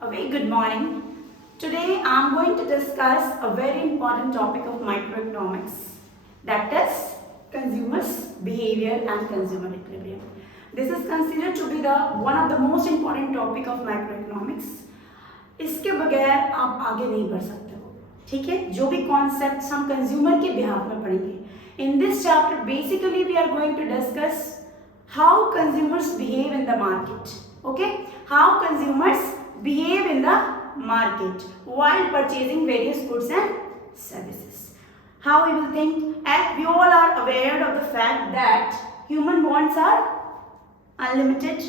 A very good morning. Today I am going to discuss a very important topic of microeconomics, that is consumers behavior and consumer equilibrium. This is considered to be the one of the most important topic of microeconomics. इसके बगैर आप आगे नहीं बढ़ सकते हो, ठीक है। जो भी कॉन्सेप्ट्स हम कंज्यूमर के बिहाफ में पढ़ेंगे in this chapter, basically we are going to discuss how consumers behave in the market. Okay, how consumers behave in the market while purchasing various goods and services. How we will think, and we all are aware of the fact that human wants are unlimited.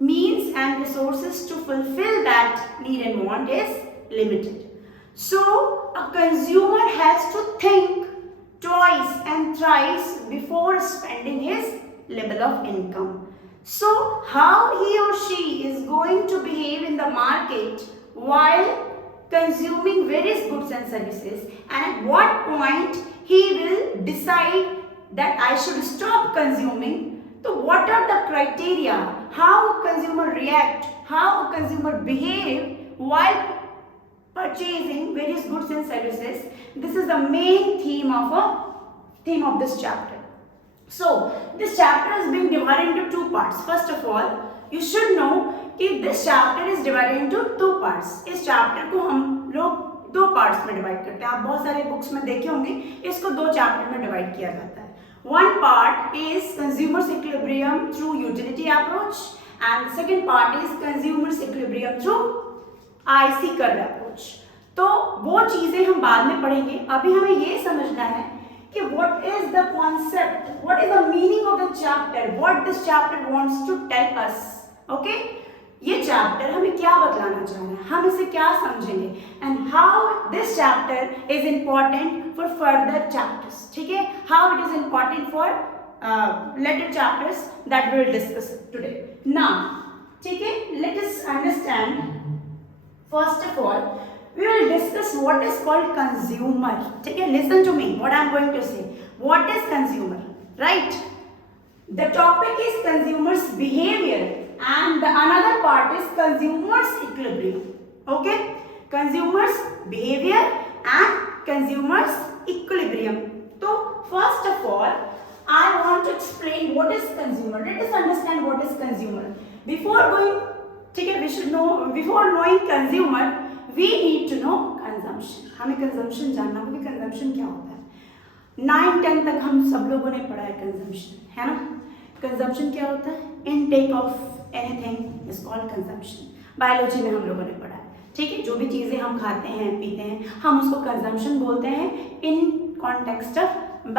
Means and resources to fulfill that need and want is limited. So a consumer has to think twice and thrice before spending his level of income. So how he or she is going to behave in the market while consuming various goods and services, and at what point he will decide that I should stop consuming. So what are the criteria, how consumer react, how consumer behave while purchasing various goods and services. This is the main theme of this chapter. So this chapter is being divided into two parts. First of all, you should know कि this chapter is divided into two parts. इस chapter को हम लोग दो parts में divide करते हैं. आप बहुत सारे books में देखे होंगे, इसको दो chapter में divide किया जाता है. One part is consumers equilibrium through utility approach, and the second part is consumers equilibrium through IC curve approach. तो वो चीजें हम बाद में पढ़ेंगे. अभी हमें ये समझना है कि what is the concept, what is the meaning of the chapter, what this chapter wants to tell us. Okay, ये chapter हमें क्या बतलाना चाह रहा है, हम इसे क्या समझेंगे, and how this chapter is important for further chapters. ठीक है, how it is important for later chapters that we will discuss today. Now, ठीक है, let us understand. First of all, we will discuss what is called consumer. ठीक है, listen to me what I am going to say. What is consumer, right? The topic is consumers behavior, and the another part is consumers equilibrium. Okay, consumers behavior and consumers equilibrium. So first of all, I want to explain what is consumer. Let us understand what is consumer. Before going, ठीक है, we should know, before knowing consumer we need to know consumption. हमें consumption जानना होगा कि consumption क्या होता है. 9-10 तक हम सब लोगों ने पढ़ा है consumption, है ना. consumption क्या होता है? intake of anything is called consumption. Biology में हम लोगों ने पढ़ा है, ठीक है. जो भी चीज़ें हम खाते हैं पीते हैं हम उसको consumption बोलते हैं in context of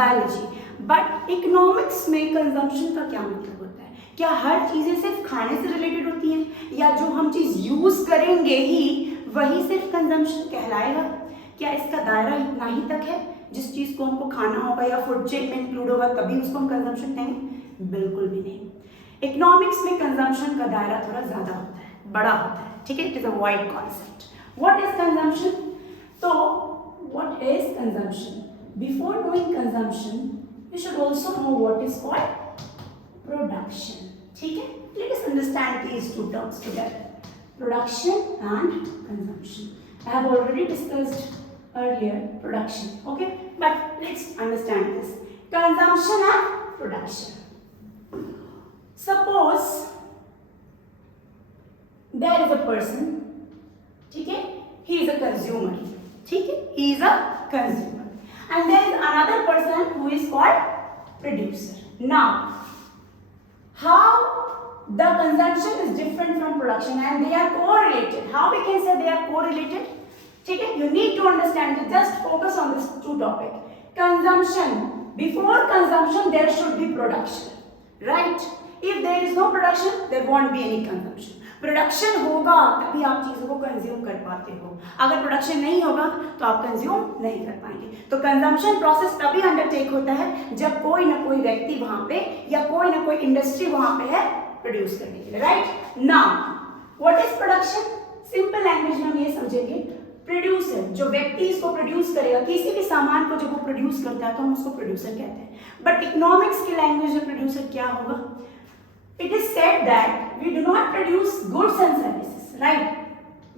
biology. But economics में consumption का क्या मतलब होता है? क्या हर चीज़ें सिर्फ खाने से रिलेटेड होती हैं, या जो हम चीज़ यूज़ करेंगे ही वही सिर्फ कंजम्पशन कहलाएगा? क्या इसका दायरा इतना ही तक है, जिस चीज़ को हमको खाना होगा या फूड चेन में इंक्लूड होगा तभी उसको हम कंजम्पशन कहेंगे? बिल्कुल भी नहीं. इकोनॉमिक्स में कंजम्पशन का दायरा थोड़ा ज़्यादा होता है, बड़ा होता है, ठीक है. It is a wide concept. What is consumption? तो what is consumption? Before knowing consumption you should also know what is called production. ठीक है, let us understand these two terms together. Production and consumption. I have already discussed earlier production, okay, but let's understand this. Consumption and production. Suppose there is a person, ठीक है, he is a consumer, ठीक है, he is a consumer, and there is another person who is called producer. Now, how the consumption is different from production and they are correlated. How we can say they are correlated? ठीक है, you need to understand it. Just focus on this two topic. Consumption. Before consumption there should be production, right? If there is no production there won't be any consumption. Production होगा तभी आप चीज़ों को consume कर पाते हो. अगर production नहीं होगा तो आप कंज्यूम नहीं कर पाएंगे. तो कंजम्पशन प्रोसेस तभी अंडरटेक होता है जब कोई ना कोई व्यक्ति वहाँ पे या कोई ना कोई इंडस्ट्री वहाँ पे है प्रोड्यूस करने के लिए, right. Now what is production? Simple language में हम ये समझेंगे, प्रोड्यूसर जो व्यक्ति इसको प्रोड्यूस करेगा, किसी भी सामान को जब वो प्रोड्यूस करता है तो हम उसको प्रोड्यूसर कहते हैं. बट इकोनॉमिक्स की लैंग्वेज में प्रोड्यूसर क्या होगा? It is said that we do not produce goods and services, right?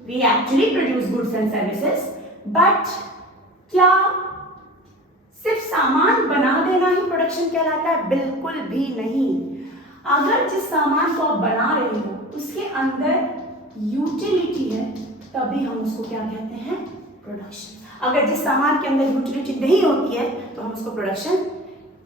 We actually produce goods and services, but क्या सिर्फ सामान बना देना ही प्रोडक्शन कहलाता है? बिल्कुल भी नहीं। अगर जिस सामान को आप बना रहे हो उसके अंदर यूटिलिटी है, तभी हम उसको क्या कहते हैं? प्रोडक्शन। अगर जिस सामान के अंदर यूटिलिटी नहीं होती है तो हम उसको प्रोडक्शन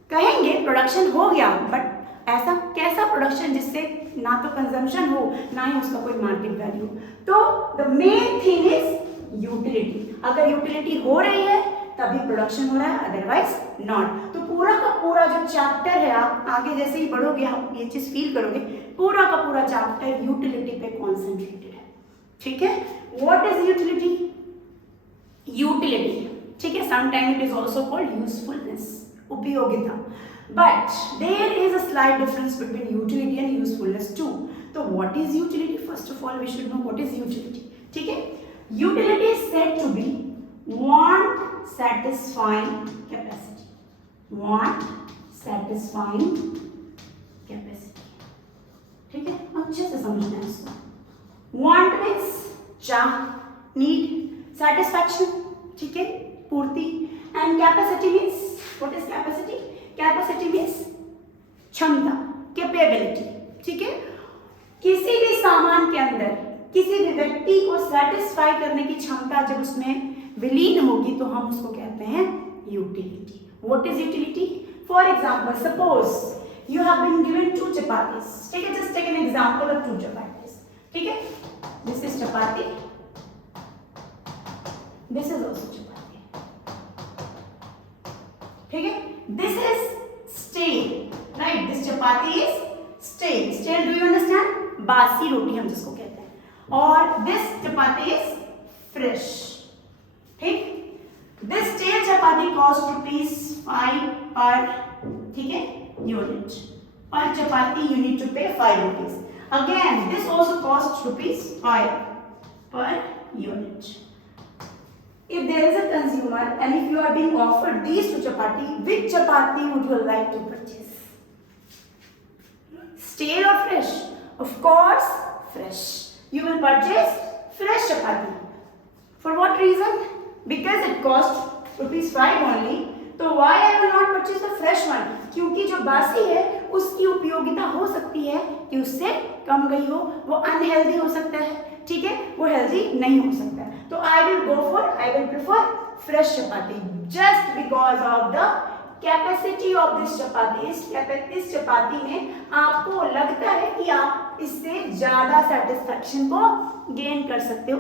कहेंगे। प्रोडक्शन हो गया, बट ऐसा कैसा प्रोडक्शन जिससे ना तो कंजम्पशन हो ना ही उसका कोई मार्केट वैल्यू। तो the main thing is utility. अगर यूटिलिटी हो रही है तभी प्रोडक्शन हो रहा है, अदरवाइज नॉट। तो पूरा का पूरा जो चैप्टर है, आप आगे जैसे ही बढ़ोगे आप ये चीज फील करोगे, पूरा का पूरा चैप्टर यूटिलिटी पे कॉन्सेंट्रेटेड है। ठीक है, व्हाट इज यूटिलिटी? यूटिलिटी, ठीक है, sometime it is also called usefulness, उपयोगिता, but there is a slight difference between utility and usefulness too. तो what is utility? First of all we should know what is utility. ठीक है, utility is said to be want satisfying capacity, want satisfying capacity। ठीक है, अच्छे से समझना है इसको। want means चाह, need, satisfaction, ठीक है, पूर्ति, and capacity means what is capacity? capacity means क्षमता, capability। ठीक है, किसी भी सामान के अंदर किसी भी व्यक्ति को सेटिस्फाई करने की क्षमता जब उसमें विलीन होगी तो हम उसको कहते हैं utility. What is utility? For example, suppose you have been given 2 chapatis। ठीक है, just take an example of 2 chapatis। ठीक है, this is chapati, this is also chapati. ठीक है, this is stale, right? This chapati is stale. Stale, do you understand? बासी रोटी हम जिसको कहते हैं। और दिस चपाती इज फ्रेश। ठीक, दिस स्टेल चपाती कॉस्ट ₹5 पर, ठीक है, यूनिट। पर चपाती यू नीड टू पे 5 rupees। Again this also cost ₹5 per unit। If there is a consumer and if you are being offered these 2 chapati, which chapati would you like to purchase? Stale or fresh? Of course, fresh. You will purchase fresh chapati. For what reason? Because it cost ₹5 only, तो why I will not purchase the fresh one? क्योंकि जो बासी है उसकी उपयोगिता हो सकती है कि उससे कम गई हो, वो अनहेल्दी हो सकता है, ठीक है, वो हेल्दी नहीं हो सकता है। तो I will prefer fresh chapati just because of the capacity of this chapati। इस चपाती में आपको लगता है कि आप इससे ज्यादा सेटिस्फैक्शन को गेन कर सकते हो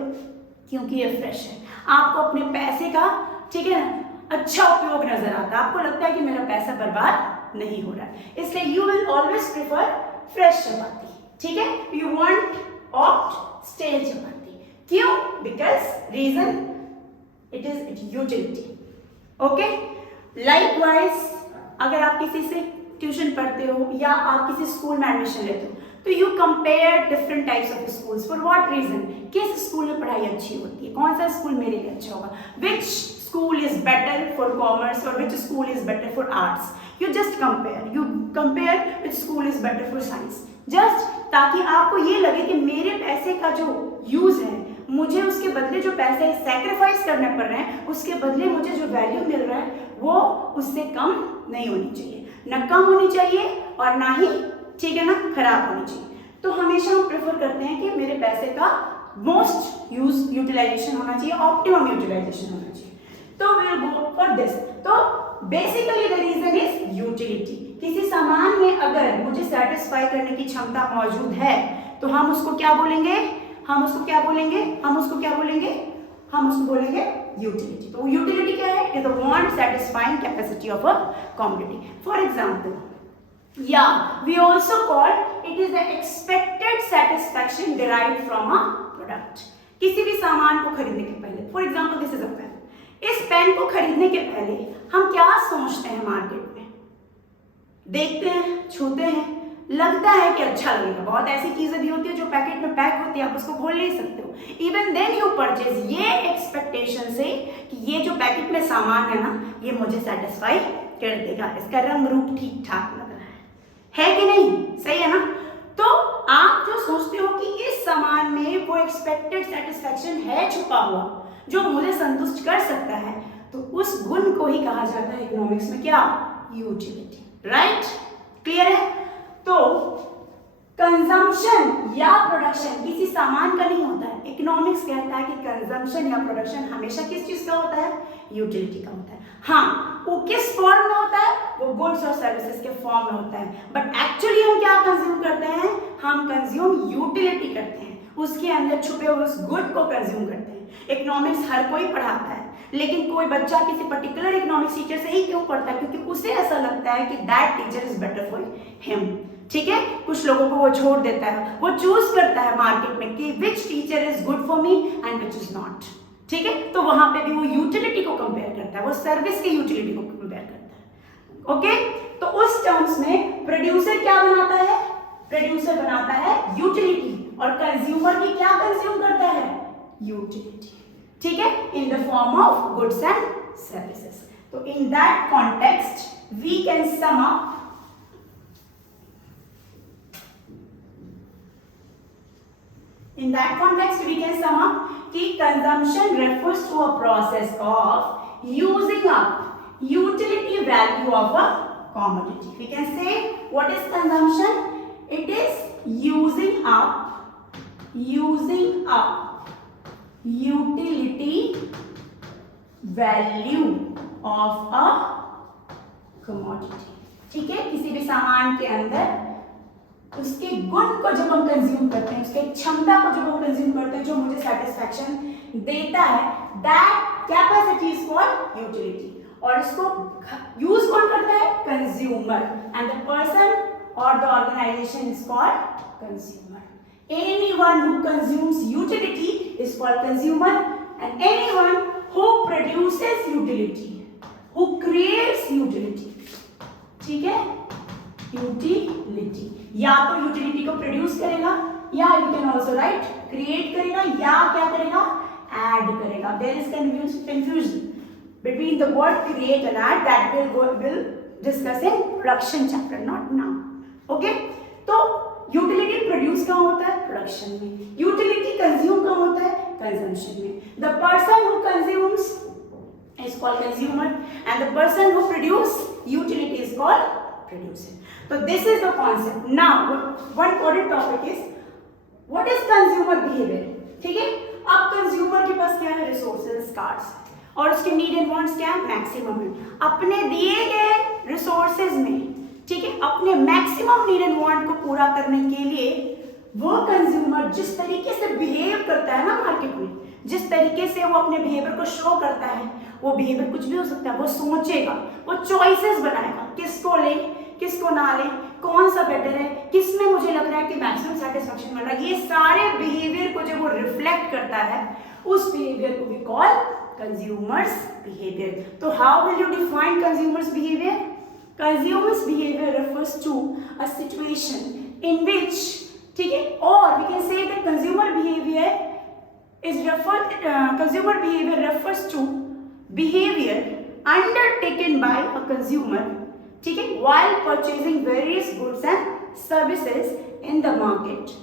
क्योंकि ये फ्रेश है। आपको अपने पैसे का, ठीक है ना, अच्छा उपयोग नजर आता है, आपको लगता है कि मेरा पैसा बर्बाद नहीं हो रहा है, इसलिए you will always prefer fresh chapati. ठीक है, you want opt stale chapati. क्यों? Because reason it is utility. Okay, likewise अगर आप किसी से ट्यूशन पढ़ते हो या आप किसी स्कूल में एडमिशन लेते हो तो you compare different types of schools. For what reason? किस स्कूल में पढ़ाई अच्छी होती है, कौन सा स्कूल मेरे लिए अच्छा होगा, which school is better for commerce और which school is better for arts. You just compare which school is better for science, just ताकि आपको ये लगे कि मेरे पैसे का जो यूज है, मुझे उसके बदले जो पैसे सैक्रिफाइस करने पड़ रहे हैं उसके बदले मुझे जो वैल्यू मिल रहा है वो उससे कम नहीं होनी चाहिए, ना कम होनी चाहिए और ना ही, ठीक है ना, खराब होनी चाहिए। तो हमेशा हम प्रेफर करते हैं कि मेरे पैसे का मोस्ट यूटिलाइजेशन होना चाहिए, ऑप्टिमम यूटिलाइजेशन होना चाहिए। तो we will go for this. तो basically the reason is utility. किसी सामान में अगर मुझे सेटिस्फाई करने की क्षमता मौजूद है तो हम उसको क्या बोलेंगे? हम उसको बोलेंगे यूटिलिटी। तो यूटिलिटी क्या है? It is the want satisfying capacity of a commodity. For example, we also call it is the expected satisfaction derived from a product। किसी भी सामान को खरीदने के पहले, for example this is a pen, इस पेन को खरीदने के पहले हम क्या सोचते हैं? मार्केट में देखते हैं, छूते हैं, लगता है कि अच्छा लगेगा। बहुत ऐसी चीजें भी होती है जो पैकेट में पैक होती है, आप उसको खोल नहीं सकते हो, इवन देन यू परचेज, ये एक्सपेक्टेशन से कि ये जो पैकेट में सामान है ना, ये मुझे सेटिस्फाई कर देगा, इसका रंग रूप ठीक ठाक लग रहा है कि नहीं? सही है ना? तो आप जो सोचते हो कि इस सामान में वो एक्सपेक्टेड सेटिस्फेक्शन है छुपा हुआ जो मुझे संतुष्ट कर सकता है, तो उस गुण को ही कहा जाता है इकोनॉमिक्स में क्या, यूटिलिटी। राइट, क्लियर है? तो कंजम्पशन या प्रोडक्शन किसी सामान का नहीं होता है। इकोनॉमिक्स कहता है कि कंजम्पशन या प्रोडक्शन हमेशा किस चीज का होता है, यूटिलिटी का होता है। हाँ, वो किस फॉर्म में होता है, वो गुड्स और सर्विसेज के फॉर्म में होता है, बट एक्चुअली हम क्या कंज्यूम करते हैं, हम कंज्यूम यूटिलिटी करते हैं, उसके अंदर छुपे हुए उस गुड को कंज्यूम करते हैं। इकोनॉमिक्स हर कोई पढ़ाता है, लेकिन कोई बच्चा किसी पर्टिकुलर इकोनॉमिक्स टीचर से ही क्यों पढ़ता है, क्योंकि उसे ऐसा लगता है कि that teacher is better for him. ठीक है, कुछ लोगों को वो छोड़ देता है, वो चूज करता है मार्केट में कि which teacher is good for me and which is not. ठीक है, तो वहां पे भी वो यूटिलिटी को कंपेयर करता है, वो सर्विस की यूटिलिटी को कंपेयर करता है। ओके, तो उस टर्म्स में प्रोड्यूसर क्या बनाता है, प्रोड्यूसर बनाता है यूटिलिटी, और कंज्यूमर भी क्या कंज्यूम करता है, यूटिलिटी। ठीक है, in the form of goods and services. तो in that context we can sum up In that context, we can sum up that consumption refers to a process of using up utility value of a commodity. We can say, what is consumption? It is using up utility value of a commodity. ठीक है, किसी भी सामान के अंदर उसके गुण को जब हम कंज्यूम करते हैं, उसके क्षमता को जब हम कंज्यूम करते हैं, जो मुझे सेटिस्फैक्शन देता है, that capacity is called utility. और इसको यूज कौन करता है, कंज्यूमर, एंड द पर्सन और the organization is called consumer. Anyone who consumes utility is called consumer, and anyone who produces utility, who creates utility. ठीक है, यूटिलिटी या तो यूटिलिटी को प्रोड्यूस करेगा, या you can also write create करेगा, या क्या करेगा, ऐड करेगा। There is confusion between the word create and add, that will discuss in production chapter, not now. Okay, तो यूटिलिटी प्रोड्यूस कहाँ होता है, प्रोडक्शन में। यूटिलिटी कंज्यूम कहाँ होता है, कंजम्पशन में। The person who consumes is called consumer, and the person who produce utility is called producer. So this is the concept. Now one important topic is what is consumer behavior. ठीक है, अब consumer के पास क्या है, resources scars, और उसके need and wants क्या है, मैक्सिमम है। अपने दिए गए रिसोर्सेज में, ठीक है, अपने मैक्सिमम नीड एंड वांट को पूरा करने के लिए वो कंज्यूमर जिस तरीके से बिहेव करता है ना मार्केट में, जिस तरीके से वो अपने बिहेवियर को शो करता है, वो बिहेवियर कुछ भी हो सकता है। वो सोचेगा, वो चॉइसेस बनाएगा, किसको ले किसको ना ले, कौन सा बेटर है, किस में मुझे लग रहा है कि मैक्सिमम सेटिस्फैक्शन मिल रहा है। ये सारे बिहेवियर को जब वो रिफ्लेक्ट करता है, उस बिहेवियर को भी कॉल कंज्यूमर्स बिहेवियर। तो how will you define consumers behaviour? Consumers behaviour refers to a situation in which, ठीक है, और we can say that consumer behaviour consumer behavior refers to behavior undertaken by a consumer, ठीक है, while purchasing various goods and services in the market.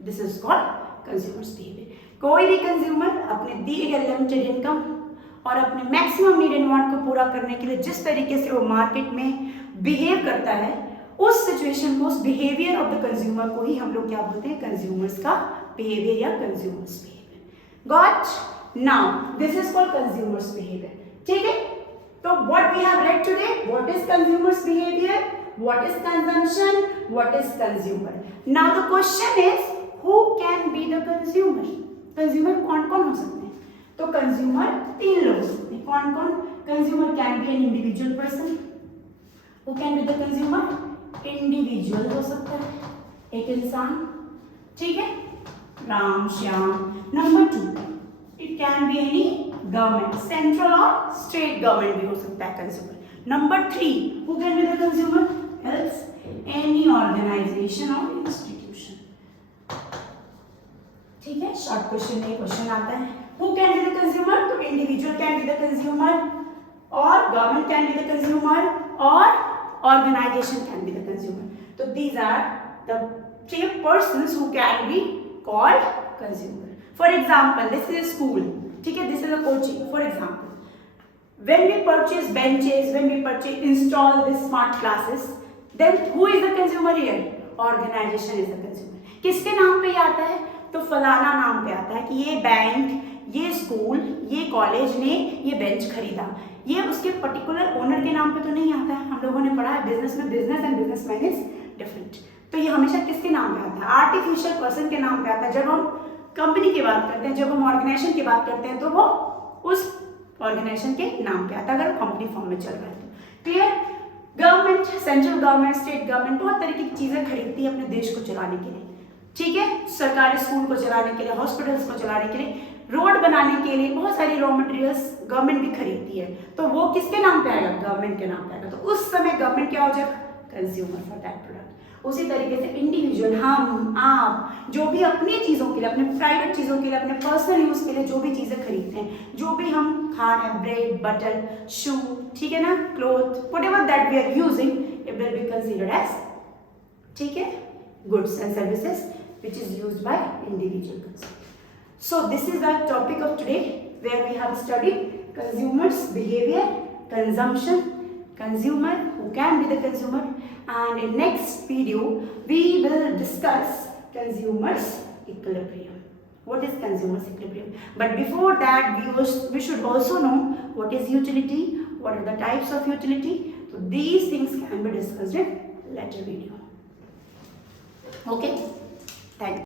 This is called consumers behavior. कोई भी consumer अपने दिए गए लिमिटेड इनकम और अपने maximum need and want को पूरा करने के लिए जिस तरीके से वो मार्केट में बिहेव करता है, उस सिचुएशन को, उस बिहेवियर ऑफ द कंज्यूमर को ही हम लोग क्या बोलते हैं, कंज्यूमर्स का बिहेवियर या consumers behaviour. Got? Now this is called consumers behavior. ठीक है, तो what we have read today, what is consumers behavior, what is consumption, what is consumer. Now the question is who can be the consumer? Consumer कौन कौन हो सकते हैं? तो consumer तीन लोग हो सकते हैं। कौन कौन? Consumer can be an individual person. Who can be the consumer? Individual हो सकता है, एक इंसान, ठीक है, Ram Shyam. Number 2, it can be any government, central और स्टेट गवर्नमेंट भी हो सकता है consumer. Number 3, who can be the consumer? Else any organisation और इंस्टीट्यूशन। ठीक है, शॉर्ट क्वेश्चन में क्वेश्चन आता है, who can be the consumer? तो individual can be the consumer, और government can be the consumer, और organisation can be the consumer. तो these are the three persons who can be called consumer. For example, this is a school, ठीक है, this is a coaching. For example, when we purchase benches, when we install this smart classes, then who is the consumer here? Organization is the consumer. किसके नाम पे ये आता है? तो फलाना नाम पे आता है कि ये बैंक, ये स्कूल, ये कॉलेज ने ये बेंच खरीदा। ये उसके पर्टिकुलर ओनर के नाम पे तो नहीं आता है। हम लोगों ने पढ़ा है बिजनेस में, business and businessman is different. तो ये हमेशा किसके नाम पे आता है? आर्टिफिशियल पर्सन के नाम पे आता है। जब हम कंपनी की बात करते हैं, जब हम ऑर्गेनाइजेशन की बात करते हैं, तो वो उस ऑर्गेनाइजेशन के नाम पे आता है, अगर कंपनी फॉर्म में चल रहा है तो। Clear? Government, central government, state government बहुत तरीके की चीजें खरीदती है अपने देश को चलाने के लिए, ठीक है। सरकारी स्कूल को चलाने के लिए, हॉस्पिटल्स को चलाने के लिए, रोड बनाने के लिए, बहुत सारी रॉ मटेरियल्स गवर्नमेंट भी खरीदती है। तो वो किसके नाम पे आएगा? गवर्नमेंट के नाम पे आएगा। तो उस समय गवर्नमेंट क्या हो जाएगा? Consumer for that product. उसी तरीके से इंडिविजुअल, हम, आप, जो भी अपनी चीज़ों के लिए, अपने प्राइवेट चीज़ों के लिए, अपने पर्सनल यूज के लिए जो भी चीज़ें खरीदते हैं, जो भी हम खा रहे हैं, ब्रेड, बटर, शू, ठीक है ना, cloth, whatever that we are using, it will be considered as, ठीक है, goods and services which is used by individual consumer. So this is the topic of today, where we have studied consumers behavior, consumption, consumer, who can be the consumer, and in next video we will discuss consumers equilibrium. What is consumers equilibrium? But before that we should also know what is utility, what are the types of utility. So these things can be discussed in later video. Okay.